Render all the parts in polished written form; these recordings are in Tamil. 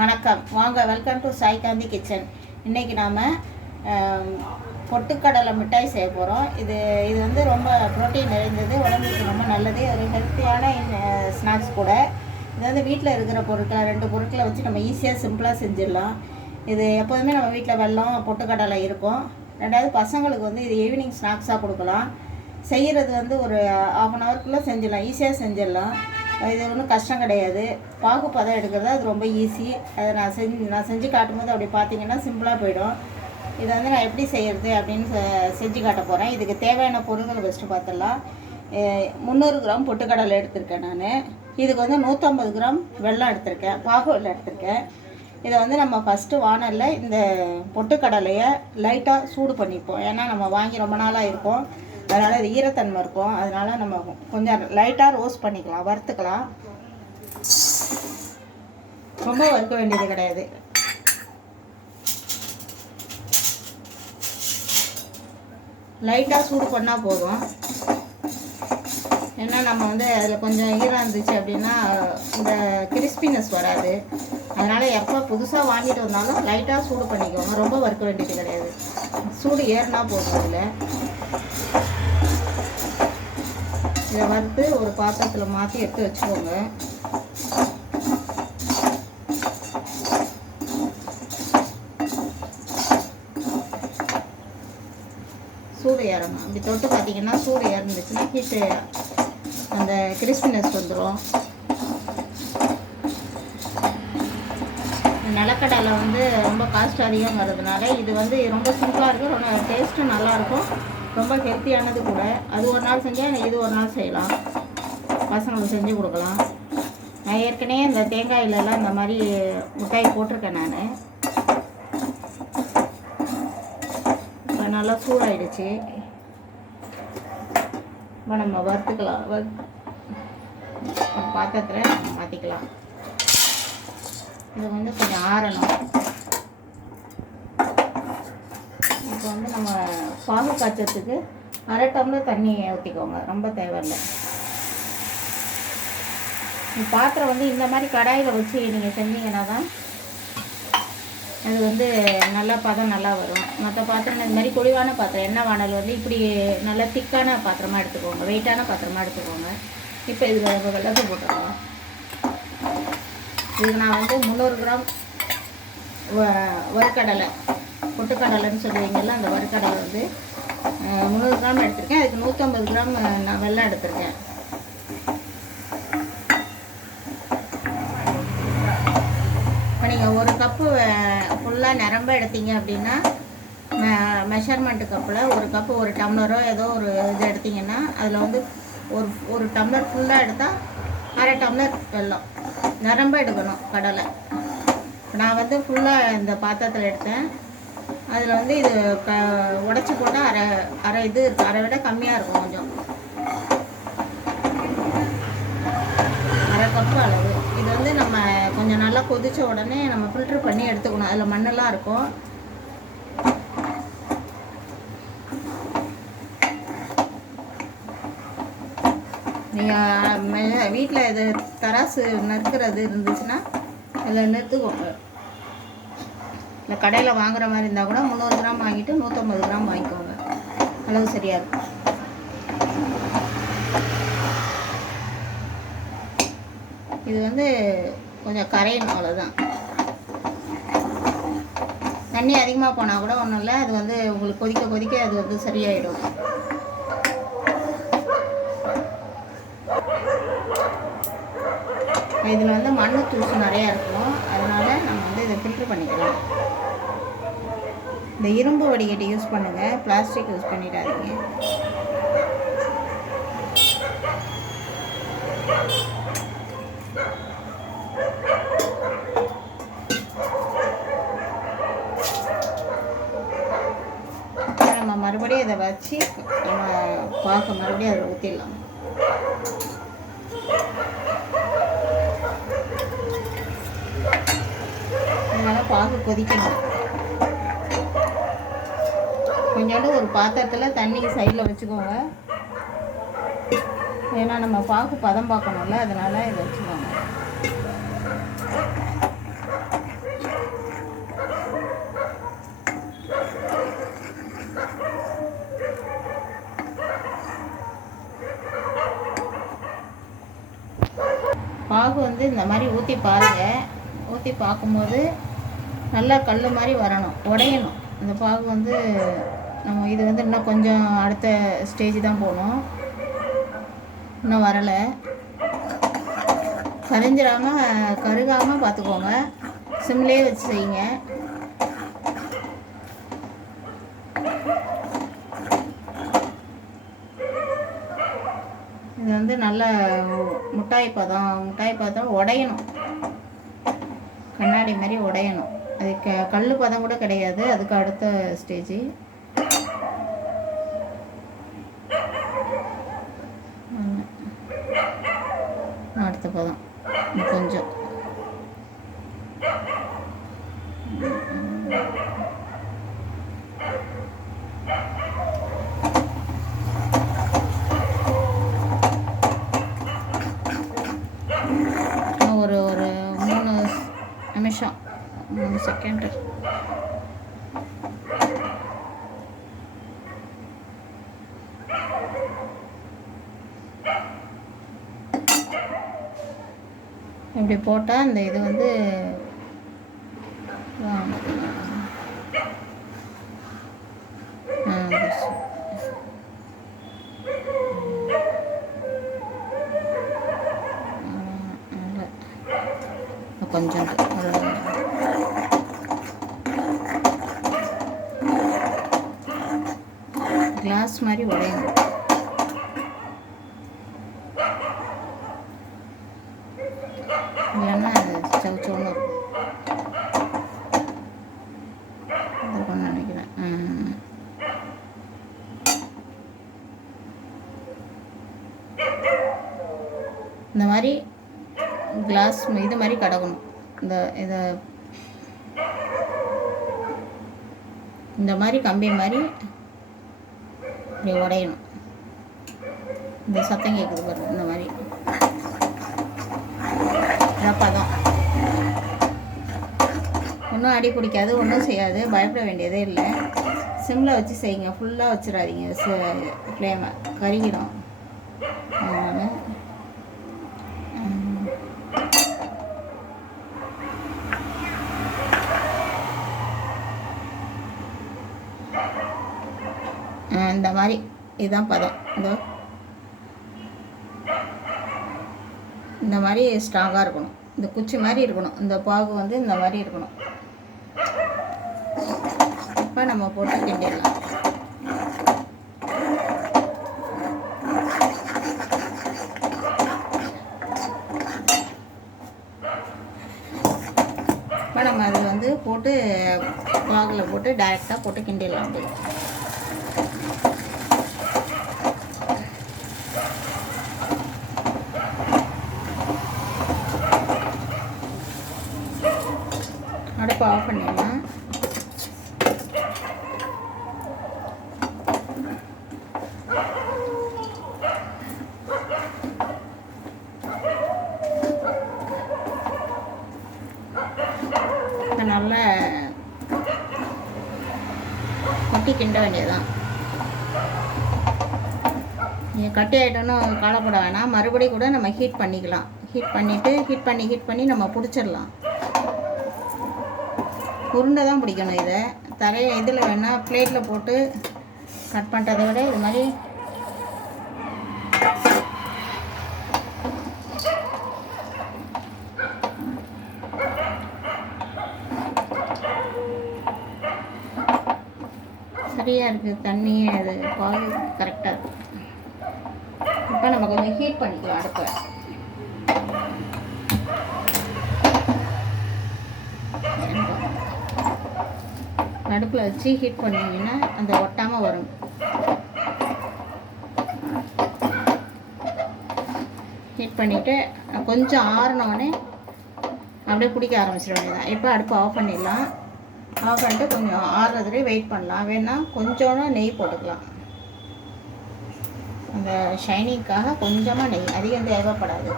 வணக்கம், வாங்க. Welcome to Sai Gandhi kitchen. இன்றைக்கி நாம் பொட்டுக்கடலை மிட்டாய் செய்ய போகிறோம். இது வந்து ரொம்ப ப்ரோட்டீன் நிறைந்தது, உடம்புக்கு ரொம்ப நல்லது, ஒரு ஹெல்த்தியான ஸ்நாக்ஸ் கூட. இது வந்து வீட்டில் இருக்கிற பொருட்களை 2 பொருட்களை வச்சு நம்ம ஈஸியாக சிம்பிளாக செஞ்சிடலாம். இது எப்போதுமே நம்ம வீட்டில் வெல்லம் பொட்டுக்கடலை இருக்கும். 2வது பசங்களுக்கு வந்து இது ஈவினிங் ஸ்நாக்ஸாக கொடுக்கலாம். செய்கிறது வந்து ஒரு 1/2 ஹவருக்குள்ளே செஞ்சிடலாம், ஈஸியாக செஞ்சிடலாம். இது ஒன்றும் கஷ்டம் கிடையாது. பாகு பதம் எடுக்கிறது அது ரொம்ப ஈஸி. அதை நான் செஞ்சு காட்டும்போது அப்படி பார்த்தீங்கன்னா சிம்பிளாக போயிடும். இதை வந்து நான் எப்படி செய்கிறது அப்படின்னு செஞ்சு காட்ட போகிறேன். இதுக்கு தேவையான பொருட்கள் ஃபஸ்ட்டு பார்த்துடலாம். 300 கிராம் பொட்டுக்கடலை எடுத்திருக்கேன் நான். இதுக்கு வந்து 150 கிராம் வெல்லம் எடுத்திருக்கேன், பாகு வெல்லம் எடுத்திருக்கேன். இதை வந்து நம்ம ஃபஸ்ட்டு வானலில் இந்த பொட்டுக்கடலையை லைட்டாக சூடு பண்ணிப்போம். ஏன்னா நம்ம வாங்கி ரொம்ப நாளாக இருக்கும், அதனால் இது ஈரத்தன்மை இருக்கும். அதனால் நம்ம கொஞ்சம் லைட்டாக ரோஸ்ட் பண்ணிக்கலாம், வறுத்துக்கலாம். ரொம்ப வறுக்க வேண்டியது கிடையாது. லைட்டாக சூடு பண்ணால் போதும். ஏன்னா நம்ம வந்து அதில் கொஞ்சம் ஈரம் இருந்துச்சு அப்படின்னா இந்த கிறிஸ்பினஸ் வராது. அதனால் எப்போ புதுசாக வாங்கிட்டு வந்தாலும் லைட்டாக சூடு பண்ணிக்கோங்க, ரொம்ப வறுக்க வேண்டியது கிடையாது. சூடு ஏறினா போதும். இதை வறுத்து ஒரு பாத்திரத்தில் மாற்றி எடுத்து வச்சுக்கோங்க. சூடு ஏறணும். அப்படி தொட்டு பார்த்தீங்கன்னா சூடு ஏறிருந்துச்சுன்னா ஹீட்டு அந்த கிறிஸ்பினஸ் வந்துடும். நிலக்கடலை வந்து ரொம்ப காஸ்ட் அதிகம் வர்றதுனால இது வந்து ரொம்ப சிம்பிளாக இருக்கும், ரொம்ப டேஸ்ட்டும் நல்லாயிருக்கும், ரொம்ப ஹெல்த்தியானது கூட. அது ஒரு நாள் செஞ்சால் இது ஒரு நாள் செய்யலாம், பசங்களுக்கு செஞ்சு கொடுக்கலாம். நான் ஏற்கனவே இந்த தேங்காயிலெல்லாம் இந்த மாதிரி மிட்டாய் போட்டிருக்கேன் நான். இப்போ நல்லா சூடாயிடுச்சு. இப்போ நம்ம வறுத்துக்கலாம். பாத்திரத்தில் மாற்றிக்கலாம். இது வந்து கொஞ்சம் ஆறணும். இப்போ வந்து நம்ம பாகு காய்ச்சறதுக்கு 1/2 டம்ளர் தண்ணி ஊற்றிக்கோங்க, ரொம்ப தேவையில்லை. பாத்திரம் வந்து இந்த மாதிரி கடாயில் வச்சு நீங்கள் செஞ்சீங்கன்னா தான் அது வந்து நல்லா பதம் நல்லா வரும். மற்ற பாத்திரம் இந்த மாதிரி குழிவான பாத்திரம், எண்ணெய் வானல் வந்து இப்படி நல்லா திக்கான பாத்திரமாக எடுத்துக்கோங்க, வெயிட்டான பாத்திரமாக எடுத்துக்கோங்க. இப்போ இதில் நம்ம வெள்ளத்தை போட்டுருவோம். இதுக்கு நான் வந்து 300 கிராம் வறுக்கடலை, பொட்டுக்கடலைன்னு சொல்லுவீங்கள்ல, அந்த வறுக்கடலை வந்து 300 கிராம் எடுத்திருக்கேன். அதுக்கு 150 கிராம் நான் வெல்லம் எடுத்திருக்கேன். இப்போ நீங்கள் ஒரு கப்பு ஃபுல்லாக நிரம்ப எடுத்தீங்க அப்படின்னா மெஷர்மெண்ட்டு கப்பில் ஒரு கப்பு 1 டம்ளரோ ஏதோ ஒரு இது எடுத்திங்கன்னா அதில் வந்து ஒரு டம்ளர் ஃபுல்லாக எடுத்தால் 1/2 டம்ளர் வெல்லம் நிரம்ப எடுக்கணும் கடலை. நான் வந்து ஃபுல்லாக இந்த பாத்திரத்தில் எடுத்தேன். அதில் வந்து இது உடச்சி போட்டால் அரை விட கம்மியாக இருக்கும், கொஞ்சம் 1/2 கப்பு அளவு. இது வந்து நம்ம கொஞ்சம் நல்லா கொதித்த உடனே நம்ம ஃபில்ட்ரு பண்ணி எடுத்துக்கணும், அதில் மண்ணெல்லாம் இருக்கும். நீங்கள் வீட்டில் இது தராசு நறுக்கிறது இருந்துச்சுன்னா அதில் நறுத்துக்கோங்க. இல்லை கடையில் வாங்குகிற மாதிரி இருந்தால் கூட 300 கிராம் வாங்கிட்டு 150 கிராம் வாங்கிக்கோங்க, அளவு சரியாக இருக்கும். இது வந்து கொஞ்சம் கரையணும், அவ்வளோதான். தண்ணி அதிகமாக போனால் கூட ஒன்றும் இல்லை, அது வந்து உங்களுக்கு கொதிக்க கொதிக்க அது வந்து சரியாயிடும். இதில் வந்து மண் தூசு நிறையா இருக்கும், அதனால் நம்ம வந்து இதை ஃபில்ட்ரு பண்ணிக்கலாம். இந்த இரும்பு வடிகட்டி யூஸ் பண்ணுங்கள், பிளாஸ்டிக் யூஸ் பண்ணிடாதீங்க. நம்ம மறுபடியும் இதை வச்சு நம்ம பார்க்க மறுபடியும் அதை ஊற்றிடலாம். அதனால் பாகு கொதிக்கணும். கொஞ்சோண்டு ஒரு பாத்திரத்தில் தண்ணி சைடில் வச்சுக்கோங்க, ஏன்னா நம்ம பாகு பதம் பார்க்கணும்ல, அதனால் இதை வச்சுக்கோங்க. வந்து இந்த மாதிரி ஊற்றி பாருங்கள். ஊற்றி பார்க்கும்போது நல்லா கல் மாதிரி வரணும், உடையணும். இந்த பாகு வந்து நம்ம இது வந்து இன்னும் கொஞ்சம் அடுத்த ஸ்டேஜ் தான் போகணும். இன்னும் வரலை. கருகாமல் பார்த்துக்கோங்க. சிம்லேயே வச்சு செய்யுங்க. இது வந்து நல்ல முட்டாய் பதம் உடையணும், கண்ணாடி மாதிரி உடையணும். அது கல் பதம் கூட கிடையாது, அதுக்கு அடுத்த ஸ்டேஜ். அடுத்த பதம் கொஞ்சம் ஒரு 3 நிமிஷம் 3 செகண்ட். இப்படி போட்டால் இந்த இது வந்து கொஞ்சம் கிளாஸ் மாதிரி உடையணும். இல்லைன்னா சவுச்சோன்னு இருக்கும்னு நினைக்கிறேன். இந்த மாதிரி கிளாஸ் இது மாதிரி கடக்கணும். இந்த மாதிரி கம்பி மாதிரி இப்படி உடையணும். இந்த சத்தம் கேட்குது பாருங்க. இந்த மாதிரி பதம் ஒன்றும் அடி பிடிக்காது, ஒன்றும் செய்யாது, பயப்பட வேண்டியதே இல்லை. சிம்மில் வச்சு செய்யுங்க, ஃபுல்லாக வச்சிடாதீங்க. ஃப்ளேமை கருகிடும். அதனால் இந்த மாதிரி இதுதான் பதம். இந்த மாதிரி ஸ்ட்ராங்காக இருக்கணும். இந்த குச்சி மாதிரி இருக்கணும். இந்த பாகு வந்து இந்த மாதிரி இருக்கணும். இப்போ நம்ம போட்டு கிண்டிடலாம். இப்போ நம்ம அதில் வந்து போட்டு பாகில் போட்டு டைரெக்டாக போட்டு கிண்டிடலாம். அப்படி அடுப்பு ஆஃப் பண்ணிடலாம். நல்லா கொட்டி கிண்ட வேண்டியதுதான். நீங்கள் கட்டி ஆகிட்டோன்னு காலப்பட வேணாம். மறுபடியும் கூட நம்ம ஹீட் பண்ணிக்கலாம். ஹீட் பண்ணி நம்ம பிடிச்சிடலாம். உருண்டை தான் பிடிக்கணும். இதை இதில் வேணால் பிளேட்டில் போட்டு கட் பண்ணுறதை விட இது மாதிரி சரியாக இருக்குது. தண்ணி அது பால் கரெக்டாக இருக்குது. இப்போ நம்ம கொஞ்சம் ஹீட் பண்ணிக்கலாம் அடுப்பை. அடுப்பில் வச்சு ஹீட் பண்ணிங்கன்னா அந்த ஒட்டாமல் வரும். ஹீட் பண்ணிவிட்டு கொஞ்சம் ஆறினோடனே அப்படியே பிடிக்க ஆரம்பிச்சிட வேண்டியதான். இப்போ அடுப்பை ஆஃப் பண்ணிடலாம். ஆஃப் பண்ணிட்டு கொஞ்சம் ஆறுறதுலேயே வெயிட் பண்ணலாம். வேணால் கொஞ்சோன்னு நெய் போட்டுக்கலாம். அந்த ஷைனிங்காக கொஞ்சமாக நெய், அதிகம் தேவைப்படாது.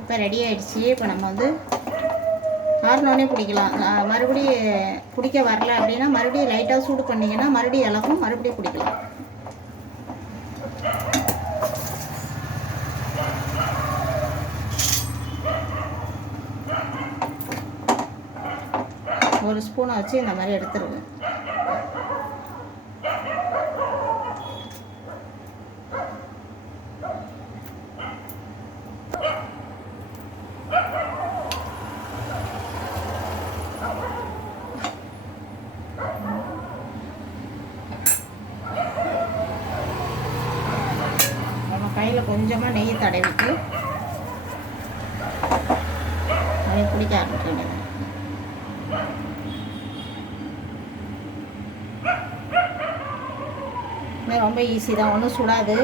இப்போ ரெடி ஆகிடுச்சி. இப்போ நம்ம வந்து ஆறினோடனே பிடிக்கலாம். மறுபடியும் பிடிக்க வரல அப்படின்னா மறுபடியும் லைட்டாக சூடு பண்ணிங்கன்னா மறுபடியும் இலக்கும், மறுபடியும் பிடிக்கலாம். ஒரு ஸ்பூனை வச்சு இந்த மாதிரி எடுத்துருவேன். நம்ம கையில் கொஞ்சமாக நெய் தடவிட்டு அதை பிடிக்க ஆரம்பிக்க. ரொம்ப ஈஸி தான், ஒன்றும் சுடாது.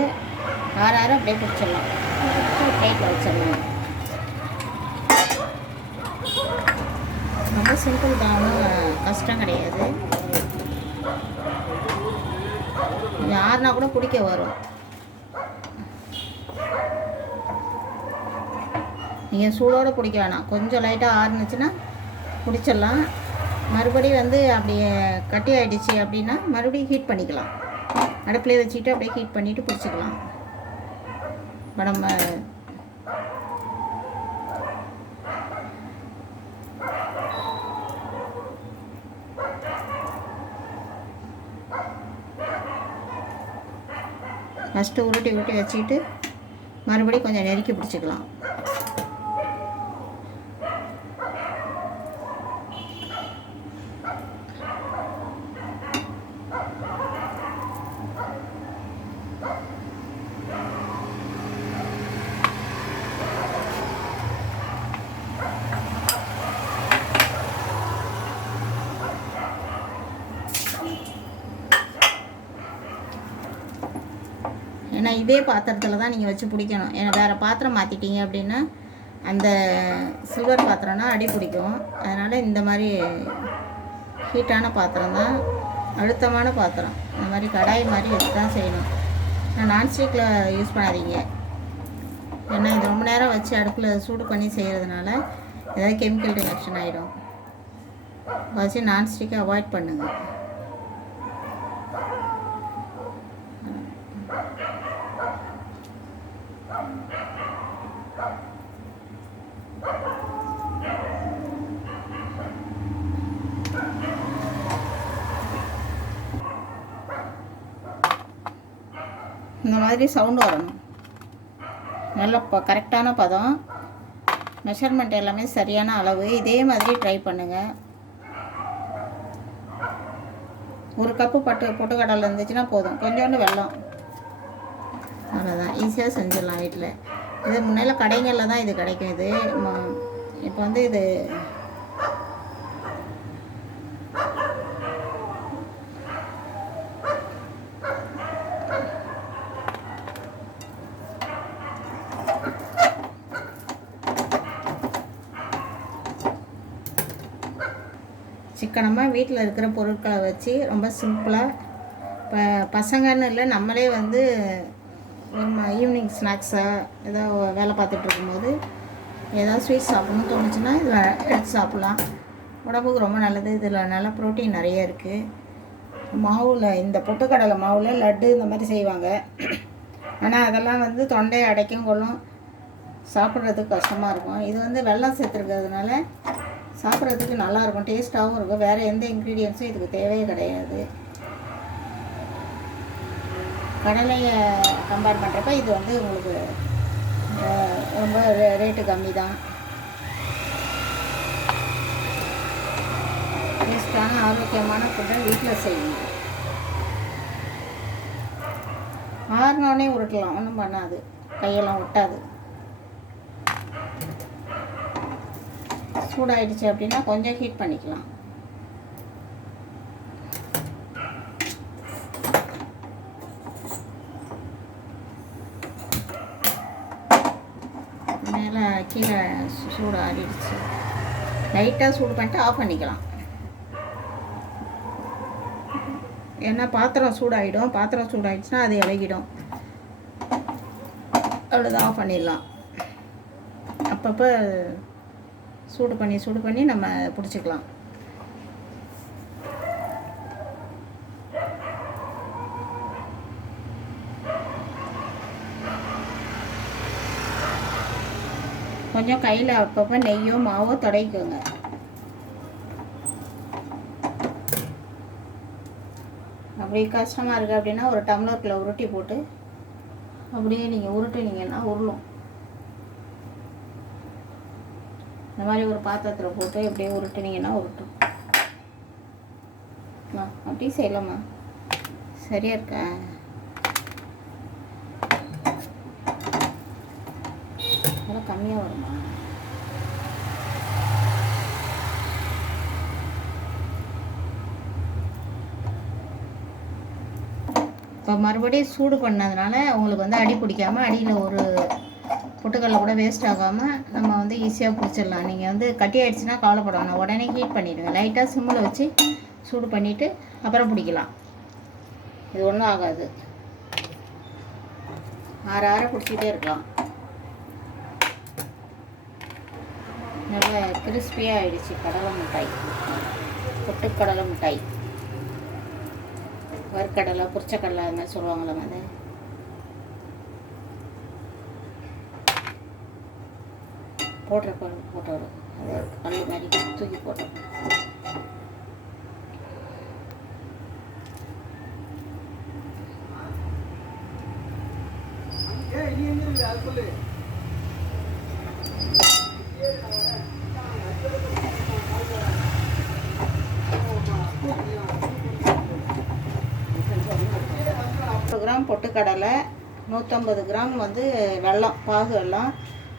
ஆற அப்படியே பிடிச்சிடலாம், பிளேட்டில் வச்சிடலாம். ரொம்ப சிம்பிள் தான், ஒன்றும் கஷ்டம் கிடையாது. ஆறுனா கூட பிடிக்க வரும். நீங்கள் சூடோடு பிடிக்க வேணாம், கொஞ்சம் லைட்டாக ஆறுனுச்சுன்னா பிடிச்சிடலாம். மறுபடியும் அப்படியே கட்டி ஆகிடுச்சு அப்படின்னா மறுபடியும் ஹீட் பண்ணிக்கலாம். அடுப்பிலே வச்சுக்கிட்டு அப்படியே ஹீட் பண்ணிவிட்டு பிடிச்சிக்கலாம். இப்போ நம்ம ஃபஸ்ட்டு உருட்டி வச்சுக்கிட்டு மறுபடியும் கொஞ்சம் நெருக்கி பிடிச்சிக்கலாம். ஏன்னா இதே பாத்திரத்தில் தான் நீங்கள் வச்சு பிடிக்கணும். ஏன்னா வேறு பாத்திரம் மாற்றிட்டீங்க அப்படின்னா அந்த சில்வர் பாத்திரம்னா அடி பிடிக்கும். அதனால் இந்த மாதிரி ஹீட்டான பாத்திரம் தான், அழுத்தமான பாத்திரம், இந்த மாதிரி கடாய் மாதிரி வச்சு தான் செய்யணும். நான்ஸ்டிக்கில் யூஸ் பண்ணாதீங்க. ஏன்னா இது ரொம்ப நேரம் வச்சு அடுப்பில் சூடு பண்ணி செய்கிறதுனால ஏதாவது கெமிக்கல் ரியாக்ஷன் ஆகிடும். வச்சு நான்ஸ்டிக்கை அவாய்ட் பண்ணுங்கள். இந்த மாதிரி சவுண்டு வரணும், நல்ல கரெக்டான பதம், மெஷர்மெண்ட் எல்லாமே சரியான அளவு. இதே மாதிரி ட்ரை பண்ணுங்கள். ஒரு கப்பு பொட்டுக்கடலை இருந்துச்சுன்னா போதும், கொஞ்சோண்டு வெல்லம், அவ்வளோதான். ஈஸியாக செஞ்சிடலாம் வீட்டில். இது முன்னையில் கடைகளில் தான் இது கிடைக்கும். இது இப்போ இது சிக்கனமாக வீட்டில் இருக்கிற பொருட்களை வச்சு ரொம்ப சிம்பிளாக, இப்போ பசங்கன்னு இல்லை, நம்மளே ஈவினிங் ஸ்நாக்ஸாக ஏதோ வேலை பார்த்துட்டு இருக்கும்போது ஏதாவது ஸ்வீட் சாப்பிட்ணுன்னு தோணுச்சுன்னா இதில் எடுத்து சாப்பிட்லாம். உடம்புக்கு ரொம்ப நல்லது. இதில் நல்லா ப்ரோட்டீன் நிறைய இருக்குது. மாவில் இந்த பொட்டுக்கடலை மாவில் லட்டு இந்த மாதிரி செய்வாங்க. ஆனால் அதெல்லாம் தொண்டையை அடைக்கும் கொள்ளும், சாப்பிட்றதுக்கு கஷ்டமாக இருக்கும். இது வெல்லம் சேர்த்துருக்கிறதுனால சாப்பிட்றதுக்கு நல்லாயிருக்கும், டேஸ்ட்டாகவும் இருக்கும். வேறு எந்த இன்க்ரீடியன்ஸும் இதுக்கு தேவையே கிடையாது. கடலையை கம்பேர் பண்ணுறப்ப இது உங்களுக்கு ரொம்ப ரேட்டு கம்மி தான். டேஸ்டான ஆரோக்கியமான ஃபுட்டை வீட்டில் செய்யுங்க. ஆறுனோடனே உருட்டலாம், ஒன்றும் பண்ணாது, கையெல்லாம் ஒட்டாது. சூடாயிடுச்சு அப்படின்னா கொஞ்சம் ஹீட் பண்ணிக்கலாம். மேலே கீழே சூடு ஆறிடுச்சு, லைட்டாக சூடு பண்ணிட்டு ஆஃப் பண்ணிக்கலாம். ஏன்னா பாத்திரம் சூடாகிடும், பாத்திரம் சூடாகிடுச்சுன்னா அது இலகிடும். அவ்வளோதான், ஆஃப் பண்ணிடலாம். அப்பப்போ சூடு பண்ணி நம்ம பிடிச்சிக்கலாம். கொஞ்சம் கையில் அப்பப்போ நெய்யோ மாவோ தடவிக்கோங்க. அப்படி கஷ்டமாக இருக்குது அப்படின்னா ஒரு டம்ளருக்குள்ள உருட்டி போட்டு அப்படியே நீங்கள் உருட்டுனீங்கன்னா உருளும். இந்த மாதிரி ஒரு பாத்திரத்தில் போட்டு அப்படியே உருட்டுனீங்கன்னா உருட்டும். அப்படி செய்யலாமா? சரியா இருக்கா? அதெல்லாம் கம்மியாக வருமா? இப்போ மறுபடியும் சூடு பண்ணதுனால உங்களுக்கு வந்து அடி பிடிக்காமல், அடியில் ஒரு பொட்டுக்கடலை கூட வேஸ்ட் ஆகாமல் நம்ம வந்து ஈஸியாக பிடிச்சிடலாம். நீங்கள் வந்து கட்டி ஆகிடுச்சுன்னா கவலைப்படணும், உடனே ஹீட் பண்ணிவிடுங்க. லைட்டாக சிம்மில் வச்சு சூடு பண்ணிவிட்டு அப்புறம் பிடிக்கலாம். இது ஒன்றும் ஆகாது, ஆற பிடிச்சிக்கிட்டே இருக்கலாம். நல்லா கிறிஸ்பியாக ஆகிடுச்சு கடலை மிட்டாய், பொட்டுக்கடலை மிட்டாய். வறுக்கடலை, புரிச்சக்கடலை, அது மாதிரி சொல்லுவாங்களே, அது போடுற போட்டு வரும். அது கல் மாதிரி தூக்கி போட்டோம். கிராம் பொட்டுக்கடலை, 150 கிராம் வந்து வெல்லம், பாகு வெல்லம்.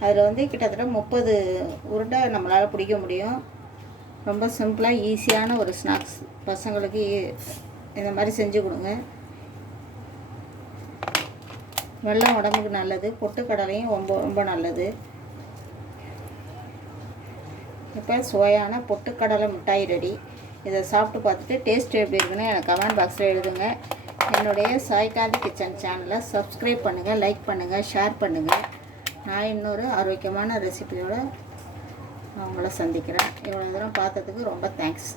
அதில் வந்து கிட்டத்தட்ட 30 உருண்டை நம்மளால் பிடிக்க முடியும். ரொம்ப சிம்பிளாக ஈஸியான ஒரு ஸ்நாக்ஸ். பசங்களுக்கு இந்த மாதிரி செஞ்சு கொடுங்க. வெல்லம் உடம்புக்கு நல்லது, பொட்டுக்கடலையும் ரொம்ப ரொம்ப நல்லது. இப்போ சுவையான பொட்டுக்கடலை மிட்டாய் ரெடி. இதை சாப்பிட்டு பார்த்துட்டு டேஸ்ட் எப்படி இருக்குன்னு எனக்கு கமெண்ட் பாக்ஸில் எழுதுங்க. என்னுடைய சாய்காந்தி கிச்சன் சேனலை சப்ஸ்கிரைப் பண்ணுங்கள், லைக் பண்ணுங்கள், ஷேர் பண்ணுங்கள். நான் இன்னொரு ஆரோக்கியமான ரெசிபியோடு அவங்கள சந்திக்கிறேன். இவ்வளோ தூரம் பார்த்ததுக்கு ரொம்ப தேங்க்ஸ்.